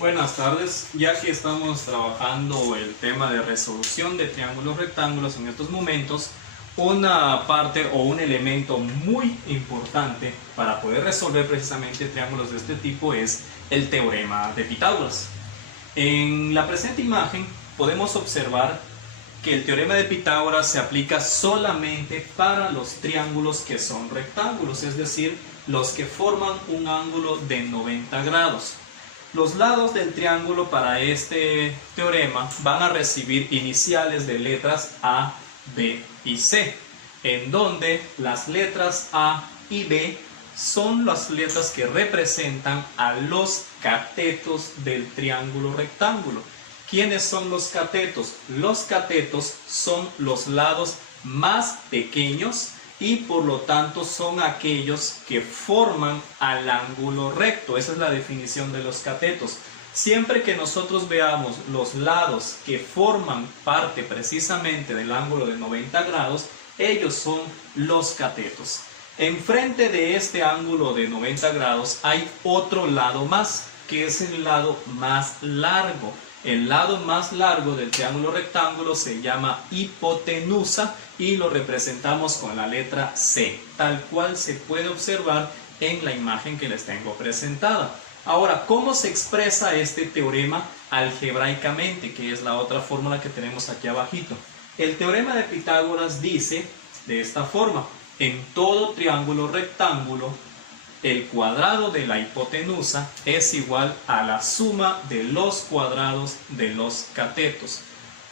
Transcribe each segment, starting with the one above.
Buenas tardes, ya que estamos trabajando el tema de resolución de triángulos rectángulos en estos momentos, una parte o un elemento muy importante para poder resolver precisamente triángulos de este tipo es el teorema de Pitágoras. En la presente imagen podemos observar que el teorema de Pitágoras se aplica solamente para los triángulos que son rectángulos, es decir, los que forman un ángulo de 90 grados. Los lados del triángulo para este teorema van a recibir iniciales de letras A, B y C, en donde las letras A y B son las letras que representan a los catetos del triángulo rectángulo. ¿Quiénes son los catetos? Los catetos son los lados más pequeños y por lo tanto son aquellos que forman al ángulo recto. Esa es la definición de los catetos. Siempre que nosotros veamos los lados que forman parte precisamente del ángulo de 90 grados, ellos son los catetos. Enfrente de este ángulo de 90 grados hay otro lado más, que es el lado más largo. El lado más largo del triángulo rectángulo se llama hipotenusa y lo representamos con la letra C, tal cual se puede observar en la imagen que les tengo presentada. Ahora, ¿cómo se expresa este teorema algebraicamente? Que es la otra fórmula que tenemos aquí abajito. El teorema de Pitágoras dice de esta forma: en todo triángulo rectángulo, el cuadrado de la hipotenusa es igual a la suma de los cuadrados de los catetos.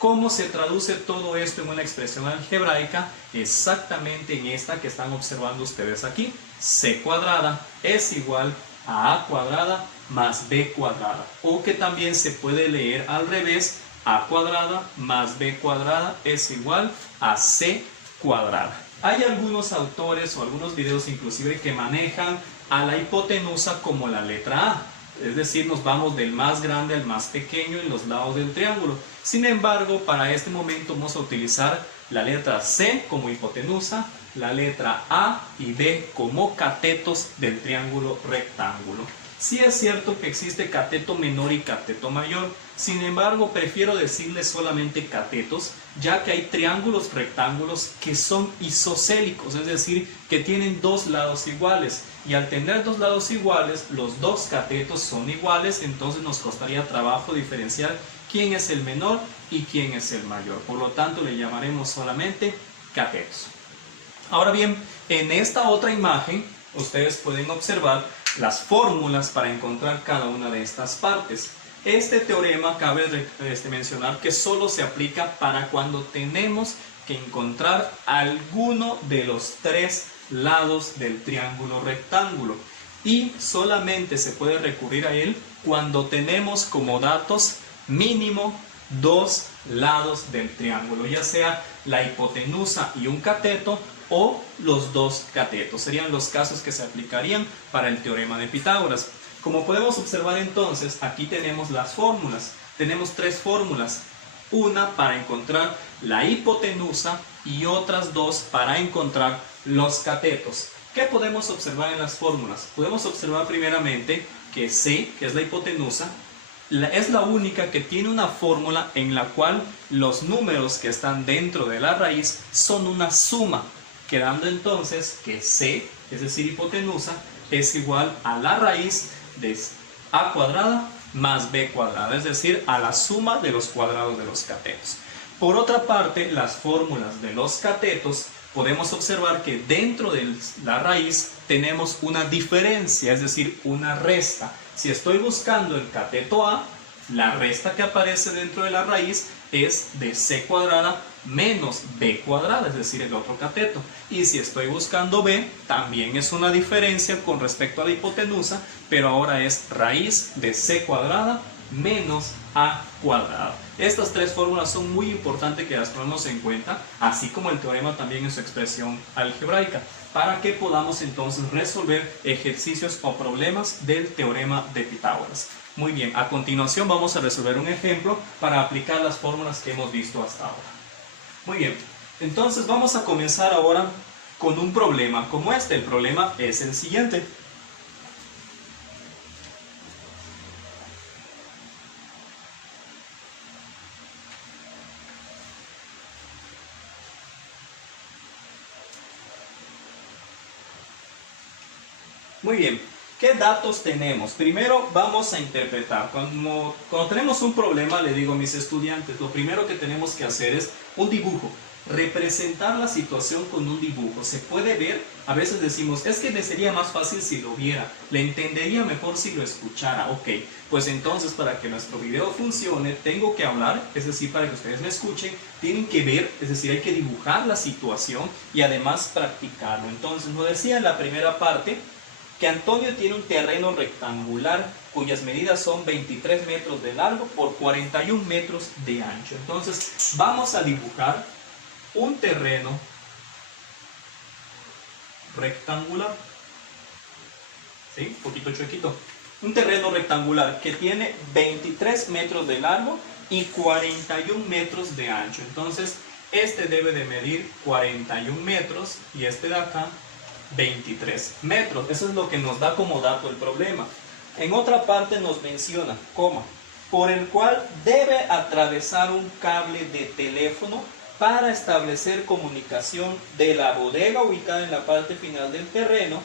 ¿Cómo se traduce todo esto en una expresión algebraica? Exactamente en esta que están observando ustedes aquí. C cuadrada es igual a A cuadrada más B cuadrada. O que también se puede leer al revés: A cuadrada más B cuadrada es igual a C cuadrada. Hay algunos autores o algunos videos inclusive que manejan a la hipotenusa como la letra A, es decir, nos vamos del más grande al más pequeño en los lados del triángulo. Sin embargo, para este momento vamos a utilizar la letra C como hipotenusa, la letra A y B como catetos del triángulo rectángulo. Sí es cierto que existe cateto menor y cateto mayor, sin embargo prefiero decirles solamente catetos, ya que hay triángulos rectángulos que son isocélicos, es decir, que tienen dos lados iguales, y al tener dos lados iguales, los dos catetos son iguales, entonces nos costaría trabajo diferenciar quién es el menor y quién es el mayor, por lo tanto le llamaremos solamente catetos. Ahora bien, en esta otra imagen ustedes pueden observar las fórmulas para encontrar cada una de estas partes. Este teorema cabe mencionar que solo se aplica para cuando tenemos que encontrar alguno de los tres lados del triángulo rectángulo, y solamente se puede recurrir a él cuando tenemos como datos mínimo dos lados del triángulo, ya sea la hipotenusa y un cateto o los dos catetos. Serían los casos que se aplicarían para el teorema de Pitágoras. Como podemos observar entonces, aquí tenemos las fórmulas. Tenemos tres fórmulas, una para encontrar la hipotenusa y otras dos para encontrar los catetos. ¿Qué podemos observar en las fórmulas? Podemos observar primeramente que C, que es la hipotenusa, es la única que tiene una fórmula en la cual los números que están dentro de la raíz son una suma, quedando entonces que C, es decir, hipotenusa, es igual a la raíz de A cuadrada más B cuadrada, es decir, a la suma de los cuadrados de los catetos. Por otra parte, las fórmulas de los catetos, podemos observar que dentro de la raíz tenemos una diferencia, es decir, una resta. Si estoy buscando el cateto A, la resta que aparece dentro de la raíz es de C cuadrada menos B cuadrada, es decir, el otro cateto. Y si estoy buscando B, también es una diferencia con respecto a la hipotenusa, pero ahora es raíz de C cuadrada menos A cuadrada. Estas tres fórmulas son muy importantes que las tomemos en cuenta, así como el teorema también en su expresión algebraica, para que podamos entonces resolver ejercicios o problemas del teorema de Pitágoras. Muy bien, a continuación vamos a resolver un ejemplo para aplicar las fórmulas que hemos visto hasta ahora. Muy bien, entonces vamos a comenzar ahora con un problema como este. El problema es el siguiente. Muy bien, ¿qué datos tenemos? Primero vamos a interpretar. Cuando tenemos un problema, le digo a mis estudiantes, lo primero que tenemos que hacer es un dibujo. Representar la situación con un dibujo. Se puede ver, a veces decimos, es que me sería más fácil si lo viera, le entendería mejor si lo escuchara. Ok, pues entonces para que nuestro video funcione, tengo que hablar, es decir, para que ustedes me escuchen, tienen que ver, es decir, hay que dibujar la situación y además practicarlo. Entonces, nos decía en la primera parte que Antonio tiene un terreno rectangular cuyas medidas son 23 metros de largo por 41 metros de ancho. Entonces, vamos a dibujar un terreno rectangular, ¿sí? Un poquito chuequito. Un terreno rectangular que tiene 23 metros de largo y 41 metros de ancho. Entonces, este debe de medir 41 metros y este de acá 23 metros. Eso es lo que nos da como dato el problema. En otra parte nos menciona, coma, por el cual debe atravesar un cable de teléfono para establecer comunicación de la bodega ubicada en la parte final del terreno,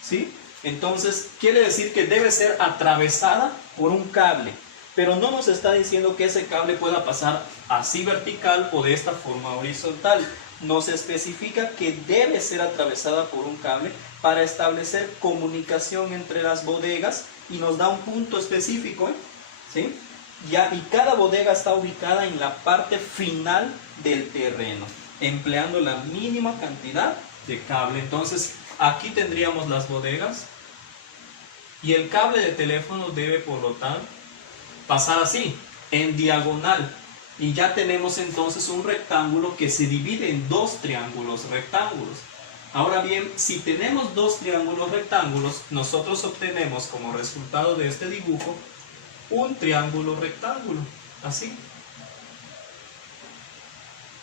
¿sí? Entonces, quiere decir que debe ser atravesada por un cable, pero no nos está diciendo que ese cable pueda pasar así vertical o de esta forma horizontal. Nos especifica que debe ser atravesada por un cable para establecer comunicación entre las bodegas y nos da un punto específico, ¿sí? Y cada bodega está ubicada en la parte final del terreno, empleando la mínima cantidad de cable. Entonces, aquí tendríamos las bodegas y el cable de teléfono debe, por lo tanto, pasar así, en diagonal. Y ya tenemos entonces un rectángulo que se divide en dos triángulos rectángulos. Ahora bien, si tenemos dos triángulos rectángulos, nosotros obtenemos como resultado de este dibujo un triángulo rectángulo, así.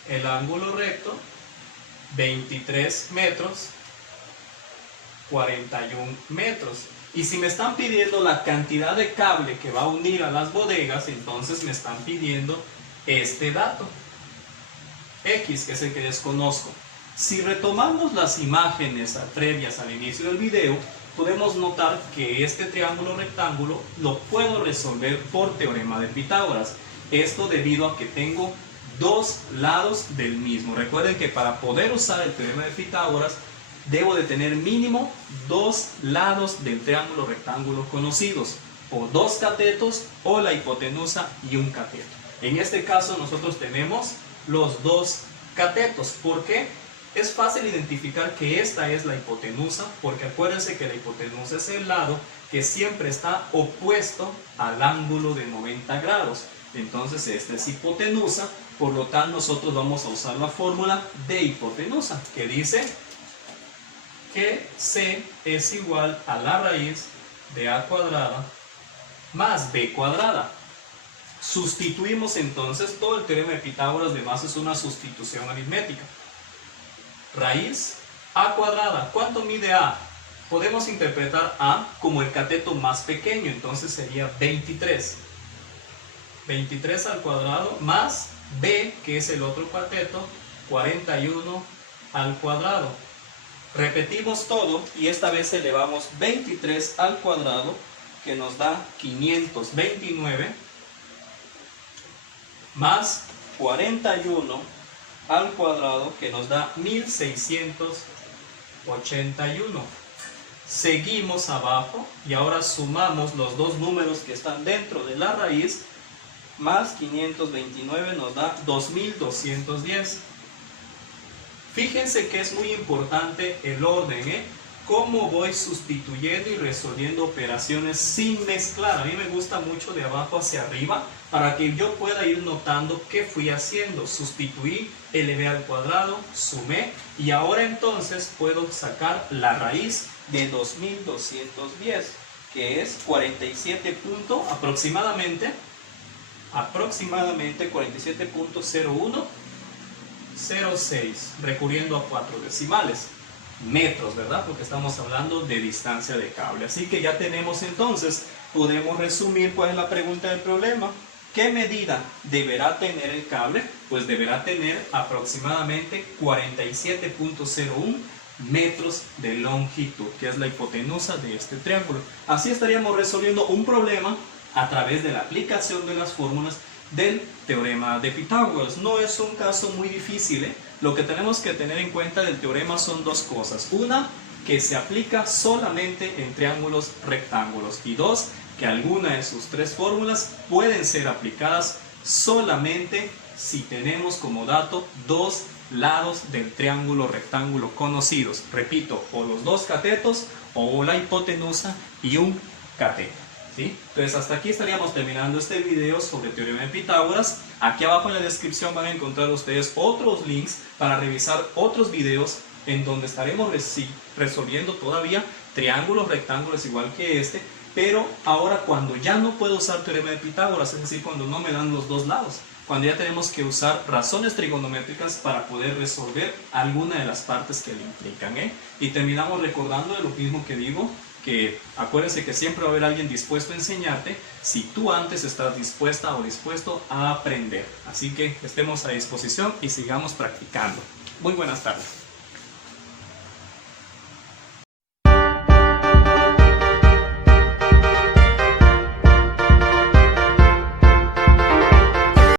El ángulo recto, 23 metros, 41 metros. Y si me están pidiendo la cantidad de cable que va a unir a las bodegas, entonces me están pidiendo este dato, X, que es el que desconozco. Si retomamos las imágenes previas al inicio del video, podemos notar que este triángulo rectángulo lo puedo resolver por teorema de Pitágoras. Esto debido a que tengo dos lados del mismo. Recuerden que para poder usar el teorema de Pitágoras, debo de tener mínimo dos lados del triángulo rectángulo conocidos, o dos catetos, o la hipotenusa y un cateto. En este caso nosotros tenemos los dos catetos. ¿Por qué? Es fácil identificar que esta es la hipotenusa, porque acuérdense que la hipotenusa es el lado que siempre está opuesto al ángulo de 90 grados. Entonces esta es hipotenusa, por lo tanto nosotros vamos a usar la fórmula de hipotenusa, que dice que C es igual a la raíz de A cuadrada más B cuadrada. Sustituimos entonces todo el teorema de Pitágoras, además es una sustitución aritmética. Raíz A cuadrada, ¿cuánto mide A? Podemos interpretar A como el cateto más pequeño, entonces sería 23. 23 al cuadrado más B, que es el otro cateto, 41 al cuadrado. Repetimos todo y esta vez elevamos 23 al cuadrado, que nos da 529, más 41 al cuadrado, que nos da 1681. Seguimos abajo y ahora sumamos los dos números que están dentro de la raíz, más 529 nos da 2210. Fíjense que es muy importante el orden, cómo voy sustituyendo y resolviendo operaciones sin mezclar. A mí me gusta mucho de abajo hacia arriba para que yo pueda ir notando qué fui haciendo. Sustituí, elevé al cuadrado, sumé y ahora entonces puedo sacar la raíz de 2210, que es 47 aproximadamente 47.0106, recurriendo a 4 decimales. Metros, ¿verdad? Porque estamos hablando de distancia de cable. Así que ya tenemos entonces, podemos resumir cuál es la pregunta del problema. ¿Qué medida deberá tener el cable? Pues deberá tener aproximadamente 47.01 metros de longitud, que es la hipotenusa de este triángulo. Así estaríamos resolviendo un problema a través de la aplicación de las fórmulas del teorema de Pitágoras. No es un caso muy difícil, ¿eh? Lo que tenemos que tener en cuenta del teorema son dos cosas. Una, que se aplica solamente en triángulos rectángulos. Y dos, que alguna de sus tres fórmulas pueden ser aplicadas solamente si tenemos como dato dos lados del triángulo rectángulo conocidos. Repito, o los dos catetos o la hipotenusa y un cateto. ¿Sí? Entonces hasta aquí estaríamos terminando este video sobre el teorema de Pitágoras. Aquí abajo en la descripción van a encontrar ustedes otros links para revisar otros videos en donde estaremos resolviendo todavía triángulos rectángulos igual que este, pero ahora cuando ya no puedo usar teorema de Pitágoras, es decir, cuando no me dan los dos lados, cuando ya tenemos que usar razones trigonométricas para poder resolver alguna de las partes que le implican, ¿eh? Y terminamos recordando de lo mismo que digo, que acuérdense que siempre va a haber alguien dispuesto a enseñarte si tú antes estás dispuesta o dispuesto a aprender. Así que estemos a disposición y sigamos practicando. Muy buenas tardes.